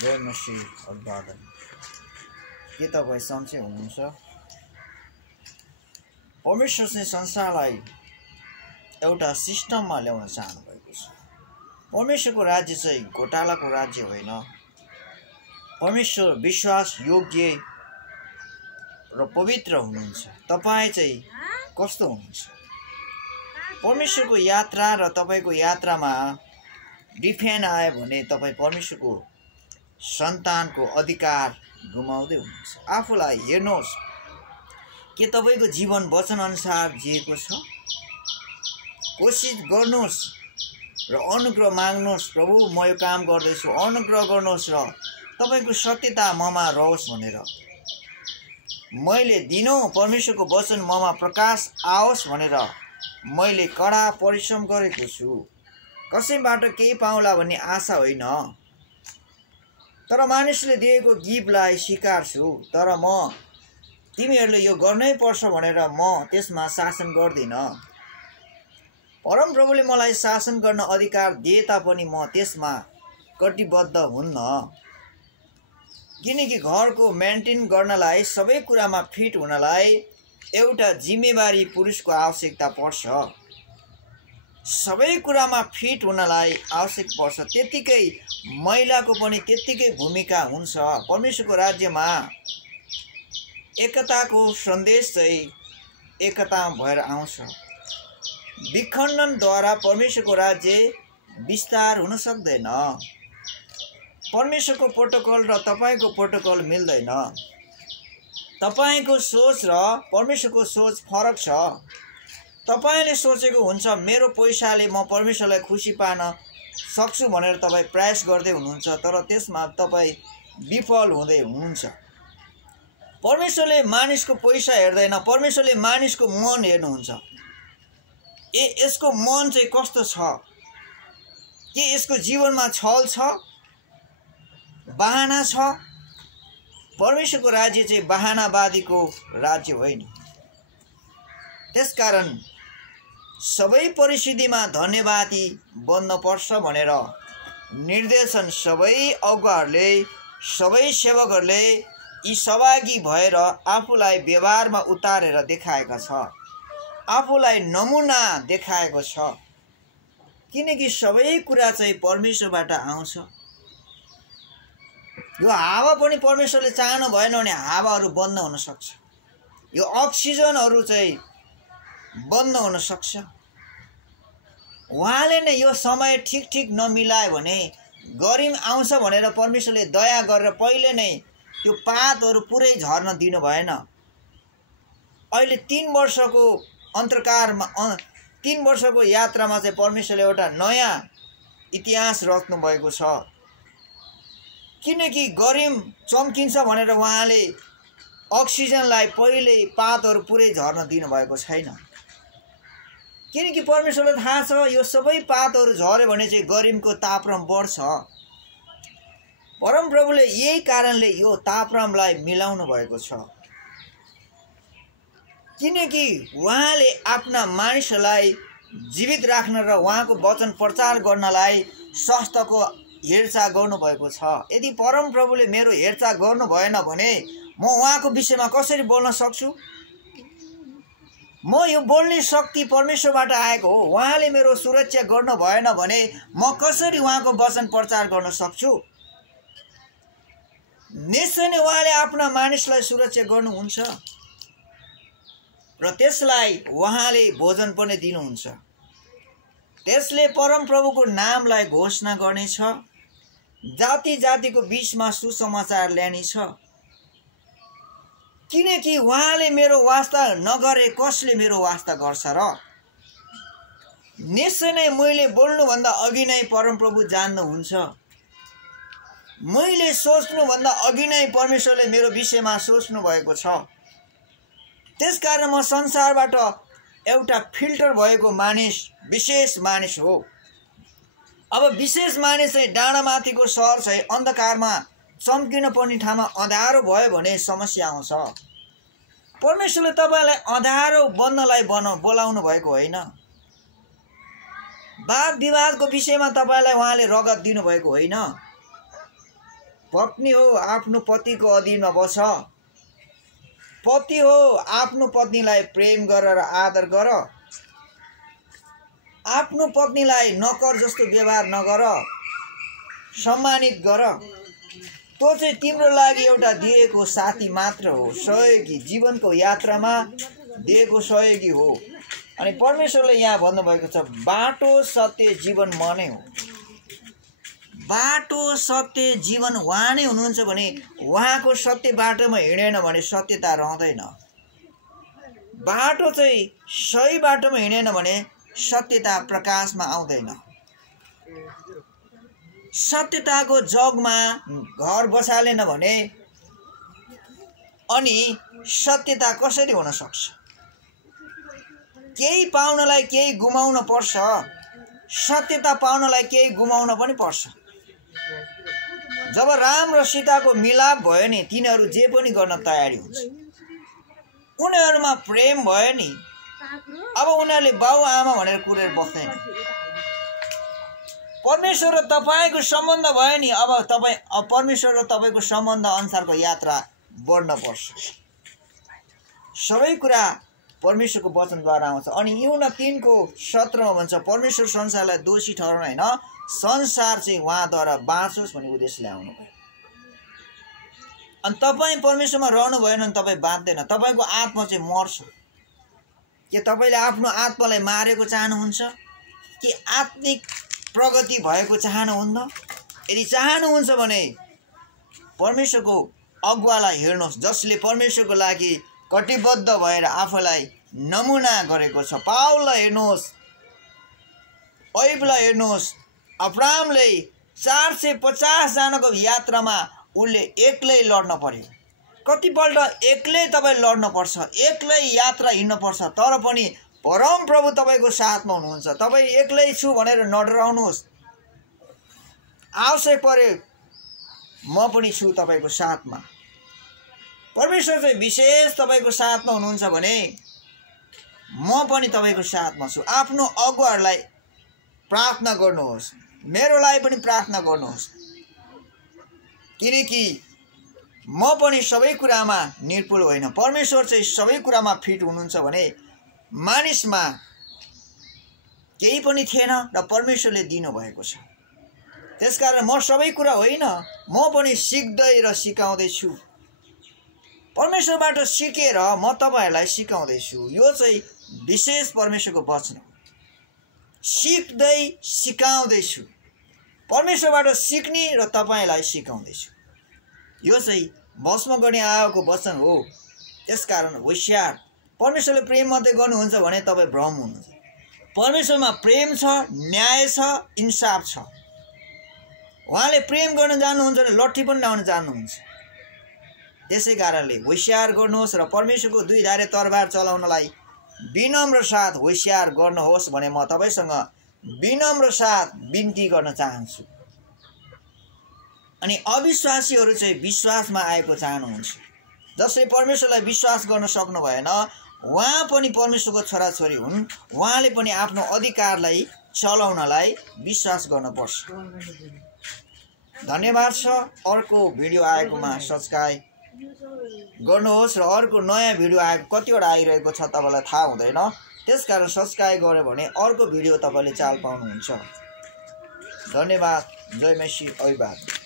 जय मसीह अभिवादन। के तपाईँ सन्चै हुनुहुन्छ? परमेश्वर चाहिँ संसारलाई एउटा सिस्टममा ल्याउन चाहनु भएको छ। परमेश्वरको राज्य चाहिँ घोटालाको राज्य होइन। परमेश्वर विश्वास योग्य र पवित्र हुनुहुन्छ। तपाईँ चाहिँ कस्तो हुनुहुन्छ? परमेश्वरको यात्रा र तपाईको यात्रामा डिफेन आयो भने तपाईँ परमेश्वरको सन्तानको अधिकार गुमाउँदै हुनुहुन्छ। आफूलाई हेर्नुहोस्, के तपाईको जीवन वचन अनुसार जिएको छ? कोसिस गर्नुहोस् र अनुग्रह माग्नुहोस्। प्रभु, म यो काम गर्दैछु, अनुग्रह गर्नुहोस् र तपाईको सत्यता ममा रहोस् भनेर। मैले दिनौँ परमेश्वरको वचन ममा प्रकाश आओस् भनेर मैले कडा परिश्रम गरेको छु। कसैबाट केही पाउला भन्ने आशा होइन, तर मानिसले दिएको गिफ्टलाई स्वीकार्छु। तर म तिमीहरूले यो गर्नै पर्छ भनेर म त्यसमा शासन गर्दिन। परमप्रभुले मलाई शासन गर्न अधिकार दिए तापनि म त्यसमा कटिबद्ध हुन्न, किनकि घरको मेन्टेन गर्नलाई, सबै कुरामा फिट हुनलाई एउटा जिम्मेवारी पुरुषको आवश्यकता पर्छ। सबै कुरामा फिट हुनलाई आवश्यक पर्छ, त्यतिकै महिलाको पनि त्यतिकै भूमिका हुन्छ। परमेश्वरको राज्यमा एकताको सन्देश चाहिँ एकता भएर आउँछ। विखण्डनद्वारा परमेश्वरको राज्य विस्तार हुन सक्दैन। परमेश्वरको प्रोटोकल र तपाईको प्रोटोकल मिल्दैन। तपाईको सोच र परमेश्वरको सोच फरक छ। तपाईले सोचेको हुन्छ मेरो पैसाले म परमेश्वरलाई खुसी पार्न सक्छु भनेर तपाईँ प्रयास गर्दै हुनुहुन्छ, तर त्यसमा तपाईँ विफल हुँदै हुनुहुन्छ। परमेश्वरले मानिसको पैसा हेर्दैन, परमेश्वरले मानिसको मन हेर्नुहुन्छ। यसको मन चाहिँ कस्तो छ? के यसको जीवनमा छल छ, बहाना छ? परमेश्वरको राज्य चाहिँ बहानावादीको राज्य होइन। त्यसकारण सबै परिस्थितिमा धन्यवादी बन्नुपर्छ भनेर निर्देशन सबै अगुवाहरूले, सबै सेवकहरूले यी सहभागी भएर आफूलाई व्यवहारमा उतारेर देखाएका छ, आफूलाई नमुना देखाएको छ। किनकि सबै कुरा चाहिँ परमेश्वरबाट आउँछ। यो हावा पनि परमेश्वरले चाहनु भएन भने हावाहरू बन्द हुन सक्छ। यो अक्सिजनहरू चाहिँ बन्द हुन सक्छ। उहाँले नै यो समय ठिक नमिलायो भने गरिम आउँछ भनेर परमेश्वरले दया गरेर पहिले नै त्यो पातहरू पुरै झर्न दिनु भएन। अहिले 3 वर्षको अन्तरकारमा 3 वर्षको यात्रामा चाहिँ परमेश्वरले एउटा नयाँ इतिहास रच्नु भएको छ। किनकि गरिम चम्किन्छ भनेर उहाँले अक्सिजनलाई पहिले पातहरू पुरै झर्न दिनुभएको छैन। किनकि परमेश्वरलाई थाहा छ यो सबै पातहरू झर्यो भने चाहिँ गरिमको तापक्रम बढ्छ। परमप्रभुले यही कारणले यो तापक्रमलाई मिलाउनु भएको छ। किनकि उहाँले आफ्ना मानिसहरूलाई जीवित राख्न र उहाँको वचन प्रचार गर्नलाई स्वास्थ्यको हेरचाह गर्नुभएको छ। यदि परमप्रभुले मेरो हेरचाह गर्नु भएन भने म उहाँको विषयमा कसरी बोल्न सक्छु? म यो बोल्ने शक्ति परमेश्वरबाट आएको हो। उहाँले मेरो सुरक्षा गर्नु भएन भने म कसरी उहाँको वचन प्रचार गर्न सक्छु? निश्चय नै उहाँले आफ्ना मानिसलाई सुरक्षा गर्नुहुन्छ र त्यसलाई उहाँले भोजन पनि दिनुहुन्छ। त्यसले परमप्रभुको नामलाई घोषणा गर्नेछ, जाति जातिको बीचमा सुसमाचार ल्यानेछ। किनकि उहाँले मेरो वास्ता नगरे कसले मेरो वास्ता गर्छ र? निश्चय नै मैले बोल्नुभन्दा अघि नै परमप्रभु जान्नुहुन्छ। मैले सोच्नुभन्दा अघि नै परमेश्वरले मेरो विषयमा सोच्नु भएको छ। त्यसकारण म संसारबाट एउटा फिल्टर भएको मानिस, विशेष मानिस हो। अब विशेष मानिस चाहिँ डाँडामाथिको सहर चाहिँ अन्धकारमा चम्किन पर्ने ठाउँमा अँध्यारो भयो भने समस्या आउँछ। परमेश्वरले तपाईँलाई अँध्यारो बन्नलाई बोलाउनु भएको होइन। वाद विवादको विषयमा तपाईँलाई उहाँले रगत दिनुभएको होइन। पत्नी हो आफ्नो पतिको अधीनमा बस। पति हो आफ्नो पत्नीलाई प्रेम गर र आदर गर। आफ्नो पत्नीलाई नोकर जस्तो व्यवहार नगर, सम्मानित गर। त्यो चाहिँ तिम्रो लागि एउटा दिएको साथी मात्र हो, सहयोगी, जीवनको यात्रामा दिएको सहयोगी हो। अनि परमेश्वरले यहाँ भन्नुभएको छ बाटो सत्य जीवन म नै हो। बाटो सत्य जीवन उहाँ नै हुनुहुन्छ भने उहाँको सत्य बाटोमा हिँडेन भने सत्यता रहँदैन। बाटो चाहिँ सही बाटोमा हिँडेन भने सत्यता प्रकाशमा आउँदैन। सत्यताको जगमा घर बसालेन भने अनि सत्यता कसरी हुन सक्छ? केही पाउनलाई केही गुमाउन पर्छ, सत्यता पाउनलाई केही गुमाउन पनि पर्छ। जब राम र सीताको मिलाप भयो नि तिनीहरू जे पनि गर्न तयारी हुन्छ। उनीहरूमा प्रेम भयो नि, अब उनीहरूले बाउ आमा भनेर कुरेर बस्दैन। परमेश्वर र तपाईँको सम्बन्ध भयो नि, अब परमेश्वर र तपाईँको सम्बन्ध अनुसारको यात्रा बढ्न पर्छ। सबै कुरा परमेश्वरको वचनद्वारा आउँछ। अनि यूहन्ना 3:17 भन्छ परमेश्वर संसारलाई दोषी ठहराउन होइन, संसार चाहिँ उहाँद्वारा बाँचोस् भन्ने उद्देश्यले आउनुभयो। अनि तपाईँ परमेश्वरमा रहनु भएन भने तपाईँ बाँच्दैन, तपाईँको आत्मा चाहिँ मर्छ। के तपाईँले आफ्नो आत्मालाई मारेको चाहनुहुन्छ कि आत्मिक प्रगति भएको चाहनुहुन्न? यदि चाहनुहुन्छ भने परमेश्वरको अगुवालाई हेर्नुहोस्, जसले परमेश्वरको लागि कटिबद्ध भएर आफूलाई नमुना गरेको छ। पाउललाई हेर्नुहोस्, ऐबलाई हेर्नुहोस्। अब्राहमले 450 जनाको यात्रामा उसले एक्लै लड्न पर्यो। कतिपल्ट एक्लै तपाईँ लड्न पर्छ, एक्लै यात्रा हिँड्न पर्छ, तर पनि परम प्रभु तपाईँको साथमा हुनुहुन्छ। तपाईँ एक्लै छु भनेर नडराउनुहोस्। आवश्यक परे म पनि छु तपाईँको साथमा। परमेश्वर चाहिँ विशेष तपाईँको साथमा हुनुहुन्छ भने म पनि तपाईँको साथमा छु। आफ्नो अगुवाहरूलाई प्रार्थना गर्नुहोस्, मेरो लागि पनि प्रार्थना गर्नुहोस्, किनकि म पनि सबै कुरामा निर्भुल होइन। परमेश्वर चाहिँ सबै कुरामा फिट हुनुहुन्छ भने मानिसमा केही पनि थिएन र परमेश्वरले दिनुभएको छ। त्यसकारण म सबै कुरा होइन, म पनि सिक्दै र सिकाउँदैछु। परमेश्वरबाट सिकेर म तपाईँहरूलाई सिकाउँदैछु। यो चाहिँ विशेष परमेश्वरको वचन हो। सिक्दै सिकाउँदैछु, परमेश्वरबाट सिक्ने र तपाईँलाई सिकाउँदैछु। यो चाहिँ भस्म गर्ने आएको वचन हो। त्यसकारण होशियार। परमेश्वरले प्रेम मात्रै गर्नुहुन्छ भने तपाईँ भ्रम हुनुहुन्छ। परमेश्वरमा प्रेम छ, न्याय छ, इन्साफ छ। उहाँले प्रेम गर्न जान्नुहुन्छ भने लट्ठी पनि लाउन जान्नुहुन्छ। त्यसै कारणले होशियार गर्नुहोस् र परमेश्वरको 2 धारे तरबार चलाउनलाई विनम्र साथ होशियार गर्नुहोस् भने म तपाईँसँग विनम्र साथ बिन्ती गर्न चाहन्छु। अनि अविश्वासीहरू चाहिँ विश्वासमा आएको चाहनुहुन्छ। जसले परमेश्वरलाई विश्वास गर्न सक्नु भएन, उहाँ पनि परमेश्वरको छोराछोरी हुन्। उहाँले पनि आफ्नो अधिकारलाई चलाउनलाई विश्वास गर्नुपर्छ। धन्यवाद छ। अर्को भिडियो आएकोमा सब्स्क्राइब गर्नुहोस् र अर्को नयाँ भिडियो आएको कतिवटा आइरहेको छ तपाईँलाई थाहा हुँदैन। त्यसकारण सब्स्क्राइब गर्यो भने अर्को भिडियो तपाईँले चाल पाउनुहुन्छ। धन्यवाद। जय मसी। ऐबाद।